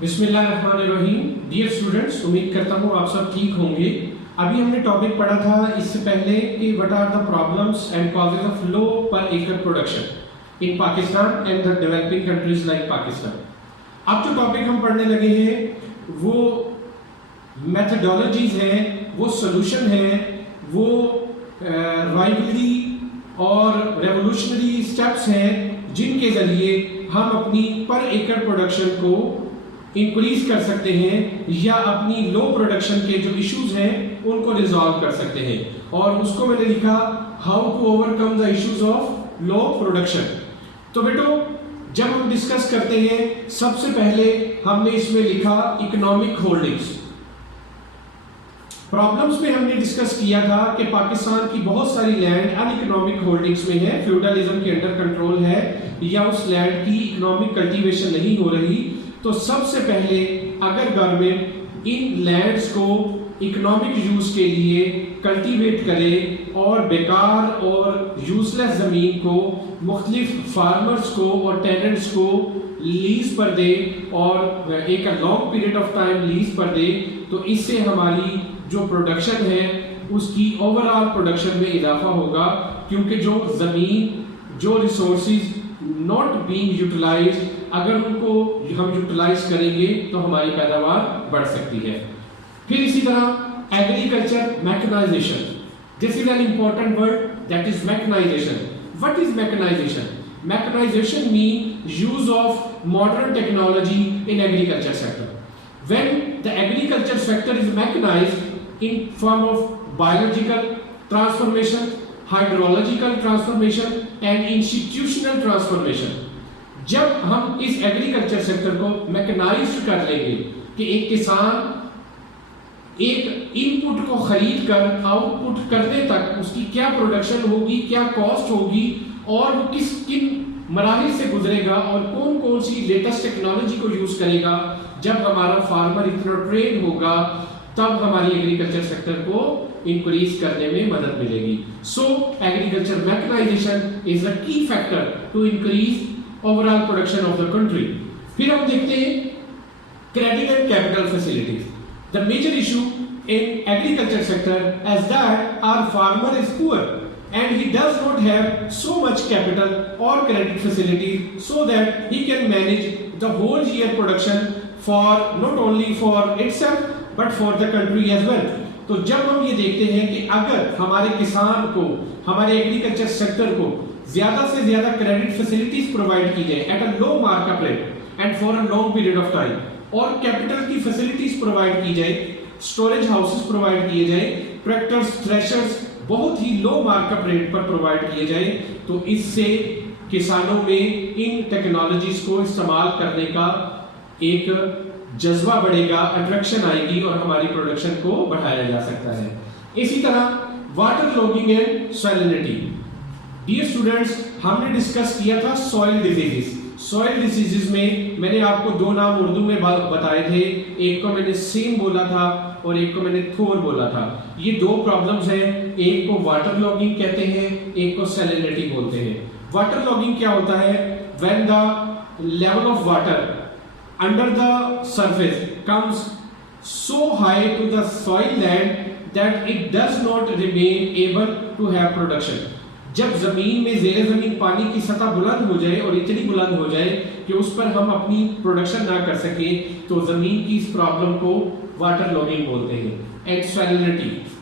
بسم اللہ الرحمن الرحیم. ڈیئر اسٹوڈنٹس، امید کرتا ہوں آپ سب ٹھیک ہوں گے. ابھی ہم نے ٹاپک پڑھا تھا اس سے پہلے کہ what are the problems and causes of low per acre production in Pakistan and the developing countries like Pakistan. اب جو ٹاپک ہم پڑھنے لگے ہیں وہ میتھڈالوجیز ہیں، وہ سولوشن ہیں، وہ رائولری اور ریولوشنری اسٹیپس ہیں جن کے ذریعے ہم اپنی پر ایکر پروڈکشن کو انکریز کر سکتے ہیں یا اپنی لو پروڈکشن کے جو ایشوز ہیں ان کو ریزالو کر سکتے ہیں. اور اس کو میں نے لکھا how to overcome the issues of low production. تو بیٹو جب ہم ڈسکس کرتے ہیں سب سے پہلے ہم نے اس میں لکھا اکنامک ہولڈنگز. پرابلمز میں ہم نے ڈسکس کیا تھا کہ پاکستان کی بہت ساری لینڈ ان اکنامک ہولڈنگز میں ہے، فیوڈلزم کے انڈر کنٹرول ہے یا اس لینڈ کی اکنامک کلٹیویشن نہیں ہو رہی. تو سب سے پہلے اگر گورنمنٹ ان لینڈز کو اکنامک یوز کے لیے کلٹیویٹ کرے اور بیکار اور یوز لیس زمین کو مختلف فارمرز کو اور ٹیننٹس کو لیز پر دے اور ایک long period of time lease پر دے، تو اس سے ہماری جو پروڈکشن ہے اس کی اوور آل پروڈکشن میں اضافہ ہوگا، کیونکہ جو زمین جو ریسورسز ناٹ بینگ یوٹیلائزڈ اگر ان کو ہم یوٹیلائز کریں گے تو ہماری پیداوار بڑھ سکتی ہے. پھر اسی طرح agriculture mechanisation. This is an important word, that is mechanisation. What is mechanisation? Mechanisation mean use of modern technology in agriculture sector. When the agriculture sector is mechanized in form of biological transformation, hydrological transformation and institutional transformation. جب ہم اس agriculture sector کو mechanised کر لیں گے کہ ایک کسان ایک ان پٹ کو خرید کر آؤٹ پٹ کرنے تک اس کی کیا پروڈکشن ہوگی، کیا کاسٹ ہوگی اور وہ کن مراحل سے گزرے گا اور کون کون سی لیٹسٹ ٹیکنالوجی کو یوز کرے گا، جب ہمارا فارمر اتنا ٹرینڈ ہوگا تب ہماری ایگریکلچر سیکٹر کو انکریز کرنے میں مدد ملے گی. سو agriculture mechanisation is a key factor to increase over all production of the country. پھر ہم دیکھتے ہیں credit and capital facilities. The major issue in agriculture sector is that our farmer is poor and he does not have so much capital or credit facilities so that he can manage the whole year production for not only for itself but for the country as well. تو جب ہم یہ دیکھتے ہیں کہ اگر ہمارے کسان کو، ہمارے ایگریکلچر سیکٹر کو زیادہ سے زیادہ کریڈٹ فیسلٹیز پرووائڈ کی جائے at a low mark up rate and for a long period of time, اور کیپٹل کی فیسلٹیز پرووائڈ کی جائے، اسٹوریج ہاؤسز پرووائڈ کیے جائیں، ٹریکٹرز، تھریشرز بہت ہی لو مارک اپ ریٹ پر پرووائڈ کیے جائیں، تو اس سے کسانوں میں ان ٹیکنالوجیز کو استعمال کرنے کا ایک جذبہ بڑھے گا، اٹریکشن آئے گی اور ہماری پروڈکشن کو بڑھایا جا سکتا ہے. اسی طرح water logging and salinity. Dear students, ہم نے ڈسکس کیا تھا سوئل ڈیزیزز. سوئل ڈیزیزز میں نے آپ کو دو نام اردو میں بتائے تھے، ایک کو میں نے سیم بولا تھا اور ایک کو میں نے تھور بولا تھا. یہ دو پرابلمز ہیں، ایک کو واٹر لاگنگ کہتے ہیں، ایک کو سیلینٹی بولتے ہیں. واٹر لاگنگ کیا ہوتا ہے؟ when the level of water under the surface comes so high to the soil land that it does not remain able to have production. جب زمین میں زیر زمین پانی کی سطح بلند ہو جائے اور اتنی بلند ہو جائے کہ اس پر ہم اپنی پروڈکشن نہ کر سکیں، تو زمین کی اس پرابلم کو واٹر لاگنگ بولتے ہیں. اینڈ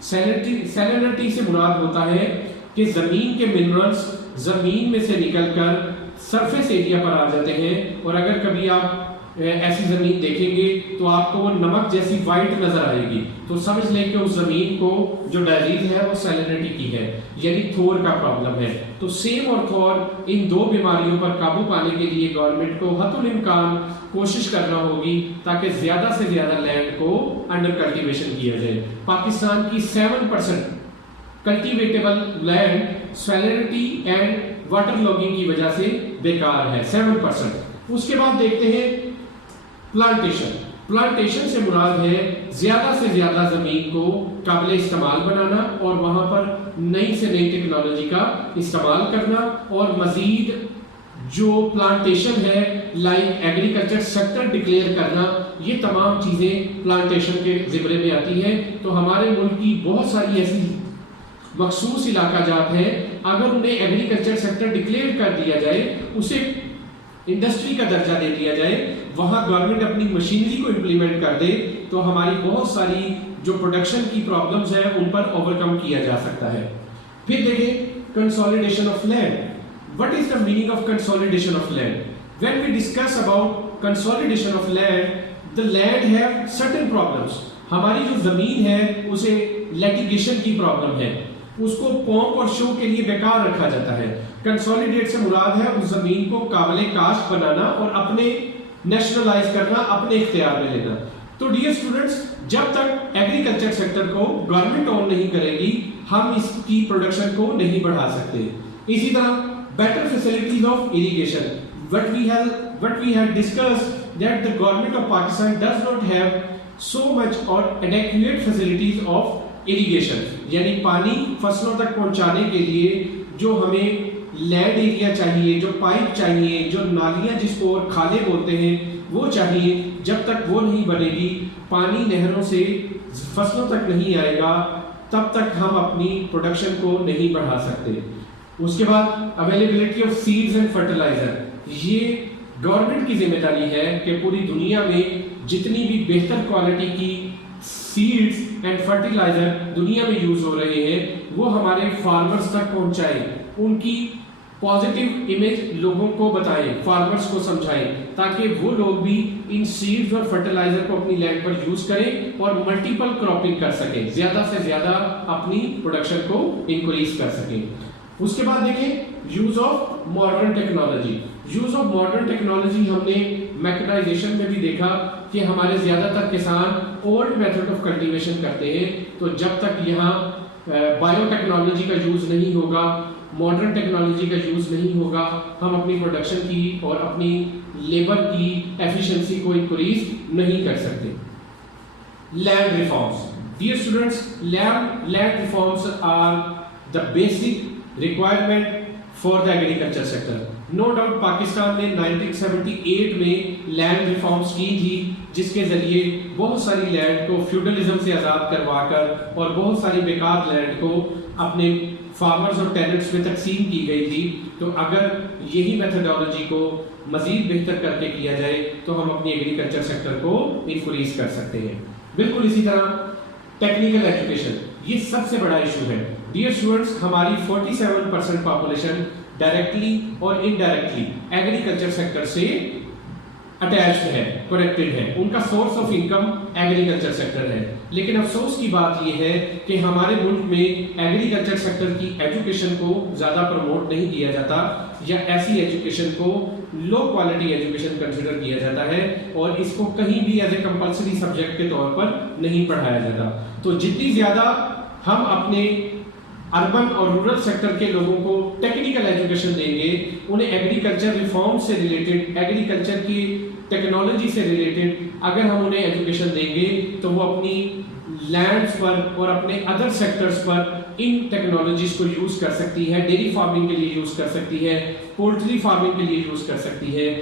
سیلینٹی سے مراد ہوتا ہے کہ زمین کے منرلز زمین میں سے نکل کر سرفیس ایریا پر آ جاتے ہیں، اور اگر کبھی آپ ایسی زمین دیکھیں گے تو آپ کو وہ نمک جیسی وائٹ نظر آئے گی، تو سمجھ لیں کہ اس زمین کو جو ڈیزیز ہے وہ سیلینٹی کی ہے، یعنی تھور کا پرابلم ہے. تو سیم اور تھور، ان دو بیماریوں پر قابو پانے کے لیے گورنمنٹ کو حتی الامکان کوشش کرنا ہوگی تاکہ زیادہ سے زیادہ لینڈ کو انڈر کلٹیویشن کیا جائے. پاکستان کی 7% کلٹیویٹیبل لینڈ سیلینٹی اینڈ واٹر لاگنگ کی وجہ سے بیکار ہے، 7%. اس کے بعد دیکھتے ہیں پلانٹیشن. پلانٹیشن سے مراد ہے زیادہ سے زیادہ زمین کو قابل استعمال بنانا اور وہاں پر نئی سے نئی ٹیکنالوجی کا استعمال کرنا، اور مزید جو پلانٹیشن ہے لائک ایگریکلچر سیکٹر ڈکلیئر کرنا، یہ تمام چیزیں پلانٹیشن کے زمرے میں آتی ہیں. تو ہمارے ملک کی بہت ساری ایسی مخصوص علاقہ جات ہیں، اگر انہیں ایگریکلچر سیکٹر ڈکلیئر کر دیا جائے، اسے انڈسٹری کا درجہ دے دیا جائے، وہاں گورنمنٹ اپنی مشینری کو امپلیمنٹ کر دے، تو ہماری بہت ساری جو پروڈکشن کی پرابلمز ہیں ان پر اوور کم کیا جا سکتا ہے. پھر دیکھیں consolidation of land. What is the meaning of consolidation of land? When we discuss about consolidation of land, the land have certain problems. ہماری جو زمین ہے اسے لیٹیگیشن کی پرابلم ہے، اس کو پونک اور شو کے لیے بیکار رکھا جاتا ہے. کنسولیڈیٹ سے مراد ہے اس زمین کو قابل کاشت بنانا اور اپنے نیشنلائز کرنا، اپنے اختیار میں لینا. تو ڈیئر اسٹوڈنٹس، جب تک ایگریکلچر سیکٹر کو گورنمنٹ اون نہیں کرے گی، ہم اس کی پروڈکشن کو نہیں بڑھا سکتے. اسی طرح better facilities of irrigation. What we have discussed that the government of Pakistan does not have so much or adequate facilities of irrigation. یعنی پانی فصلوں تک پہنچانے کے لیے جو ہمیں لینڈ ایریا چاہیے، جو پائپ چاہیے، جو نالیاں جس کو اور کھالے بولتے ہیں وہ چاہیے، جب تک وہ نہیں بنے گی، پانی نہروں سے فصلوں تک نہیں آئے گا، تب تک ہم اپنی پروڈکشن کو نہیں بڑھا سکتے. اس کے بعد availability of seeds and fertiliser. یہ گورنمنٹ کی ذمہ داری ہے کہ پوری دنیا میں جتنی بھی بہتر کوالٹی کی سیڈز اینڈ فرٹیلائزر دنیا میں یوز ہو رہے ہیں وہ ہمارے فارمرز تک پہنچائیں، ان کی پازیٹیو امیج لوگوں کو بتائیں، فارمرز کو سمجھائیں، تاکہ وہ لوگ بھی ان سیڈز اور فرٹیلائزر کو اپنی لینڈ پر یوز کریں اور ملٹیپل کراپنگ کر سکیں، زیادہ سے زیادہ اپنی پروڈکشن کو انکریز کر سکیں. اس کے بعد دیکھیں use of modern technology. Use of modern technology ہم نے میکنائزیشن میں بھی دیکھا کہ ہمارے زیادہ تر کسان اولڈ میتھڈ آف کلٹیویشن کرتے ہیں. تو جب تک یہاں بایو ٹیکنالوجی کا یوز نہیں ہوگا، ماڈرن ٹیکنالوجی کا یوز نہیں ہوگا، ہم اپنی پروڈکشن کی اور اپنی لیبر کی ایفیشنسی کو انکریز نہیں کر سکتے. Land reforms. Dear students, land reforms are the basic requirement for the agriculture sector. No doubt پاکستان نے 1978 میں لینڈ ریفارمز کی تھی، جس کے ذریعے بہت ساری لینڈ کو فیوڈلزم سے آزاد کروا کر اور بہت ساری بیکار لینڈ کو اپنے فارمرز اور ٹیننٹس میں تقسیم کی گئی تھی. تو اگر یہی میتھڈالوجی کو مزید بہتر کر کے کیا جائے تو ہم اپنی ایگریکلچر سیکٹر کو انکریز کر سکتے ہیں. بالکل اسی طرح ٹیکنیکل ایجوکیشن، یہ سب سے بڑا ایشو ہے. ڈیئر اسٹوڈنٹس، ہماری 47% پاپولیشن ڈائریکٹلی اور انڈائریکٹلی ایگریکلچر سیکٹر سے اٹیچڈ ہے، کنیکٹڈ ہے، ان کا source of income agriculture sector ہے. لیکن افسوس کی بات یہ ہے کہ ہمارے ملک میں ایگریکلچر سیکٹر کی ایجوکیشن کو زیادہ پروموٹ نہیں کیا جاتا، یا ایسی ایجوکیشن کو لو کوالٹی ایجوکیشن کنسیڈر کیا جاتا ہے اور اس کو کہیں بھی ایز اے کمپلسری سبجیکٹ کے طور پر نہیں پڑھایا جاتا. تو جتنی زیادہ ہم اپنے اربن اور رورل سیکٹر کے لوگوں کو ٹیکنیکل ایجوکیشن دیں گے، انہیں ایگریکلچر ریفارم سے ریلیٹڈ، ایگریکلچر کی ٹیکنالوجی سے ریلیٹڈ اگر ہم انہیں ایجوکیشن دیں گے تو وہ اپنی لینڈز پر اور اپنے ادر سیکٹرز پر ان ٹیکنالوجیز کو یوز کر سکتی ہے. ڈیری فارمنگ کے لیے یوز کر سکتی ہے، پولٹری فارمنگ کے لیے یوز کر سکتی ہے.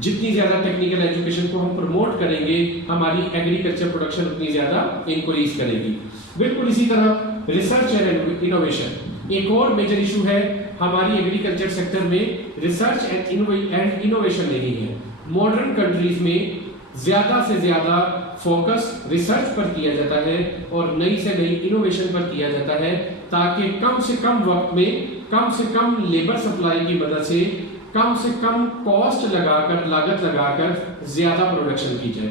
جتنی زیادہ ٹیکنیکل ایجوکیشن کو ہم پروموٹ کریں گے، ہماری ایگریکلچر پروڈکشن اتنی زیادہ انکریز کرے گی. بالکل اسی طرح ریسرچ اینڈ انوویشن ایک اور میجر ایشو ہے. ہماری ایگریکلچر سیکٹر میں ریسرچ اینڈ انوویشن نہیں ہے. ماڈرن کنٹریز میں زیادہ سے زیادہ فوکس ریسرچ پر کیا جاتا ہے اور نئی سے نئی انوویشن پر کیا جاتا ہے، تاکہ کم سے کم وقت میں کم سے کم لیبر سپلائی کی مدد سے کم کاسٹ لگا کر، لاگت لگا کر زیادہ پروڈکشن کی جائے.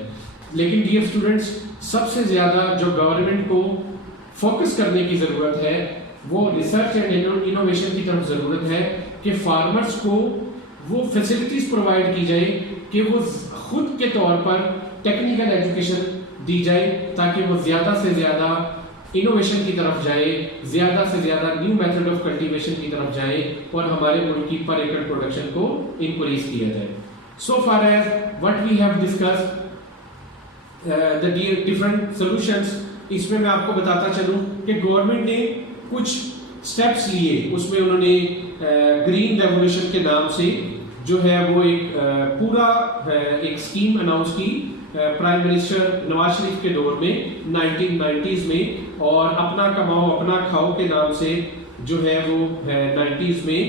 لیکن ڈیئر اسٹوڈنٹس، سب سے زیادہ جو گورنمنٹ کو فوکس کرنے کی ضرورت ہے وہ ریسرچ اینڈ انوویشن کی طرف ضرورت ہے کہ فارمرز کو وہ فیسلٹیز پرووائڈ کی جائے کہ وہ خود کے طور پر ٹیکنیکل ایجوکیشن دی جائے، تاکہ وہ زیادہ سے زیادہ انوویشن کی طرف جائے، زیادہ سے زیادہ نیو میتھڈ آف کلٹیویشن کی طرف جائیں اور ہمارے ملک کی پر ایکڑ پروڈکشن کو انکریز کیا جائے. So far as what we have discussed the different solutions، اس میں آپ کو بتاتا چلوں کہ گورنمنٹ نے کچھ سٹیپس لیے. اس میں انہوں نے گرین ریولیوشن کے نام سے جو ہے وہ ایک پورا ایک اسکیم اناؤنس کی پرائم منسٹر نواز شریف کے دور میں 1990s میں، اور اپنا کماؤ اپنا کھاؤ کے نام سے جو ہے وہ 90s میں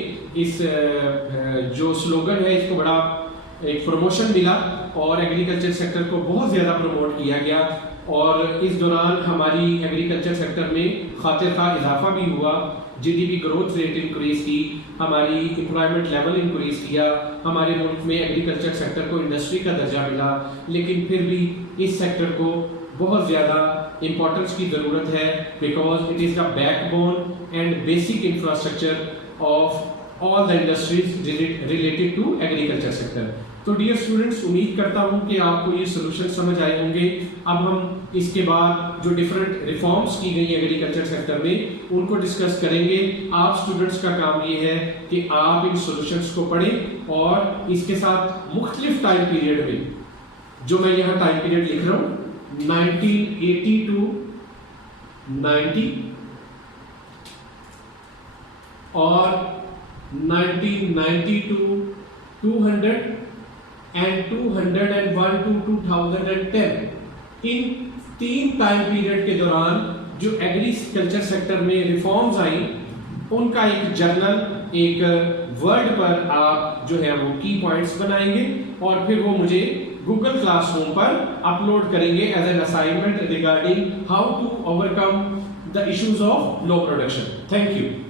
اس جو سلوگن ہے اس کو بڑا ایک پروموشن ملا اور ایگریکلچر سیکٹر کو بہت زیادہ پروموٹ کیا گیا، اور اس دوران ہماری ایگریکلچر سیکٹر میں خاطر خواہ اضافہ بھی ہوا، G D P growth rate increase کی، ہماری امپلائمنٹ لیول انکریز کیا، ہمارے ملک میں ایگریکلچر سیکٹر کو انڈسٹری کا درجہ ملا، لیکن پھر بھی اس سیکٹر کو بہت زیادہ امپورٹنس کی ضرورت ہے، because it is the backbone and basic infrastructure of all the industries related to agriculture sector. تو ڈیئر اسٹوڈنٹس، امید کرتا ہوں کہ آپ کو یہ سولوشن سمجھ آئے ہوں گے۔ اب ہم اس کے بعد جو ڈفرینٹ ریفارمز کی گئی ایگریکلچر سیکٹر میں ان کو ڈسکس کریں گے۔ آپ اسٹوڈنٹس کا کام یہ ہے کہ آپ ان سولوشنس کو پڑھیں اور اس کے ساتھ مختلف ٹائم پیریڈ میں، جو میں یہاں ٹائم پیریڈ لکھ رہا ہوں 1980 to 90 اور 1990 to 200 and 201 to 2010، in 3 time period کے دوران جو ایگریکلچر سیکٹر میں ریفارمز آئیں ان کا ایک جرنل ایک ورڈ پر آپ جو ہے وہ کی پوائنٹس بنائیں گے اور پھر وہ مجھے گوگل کلاس روم پر اپلوڈ کریں گے as an assignment regarding how to overcome the issues of low production. Thank you.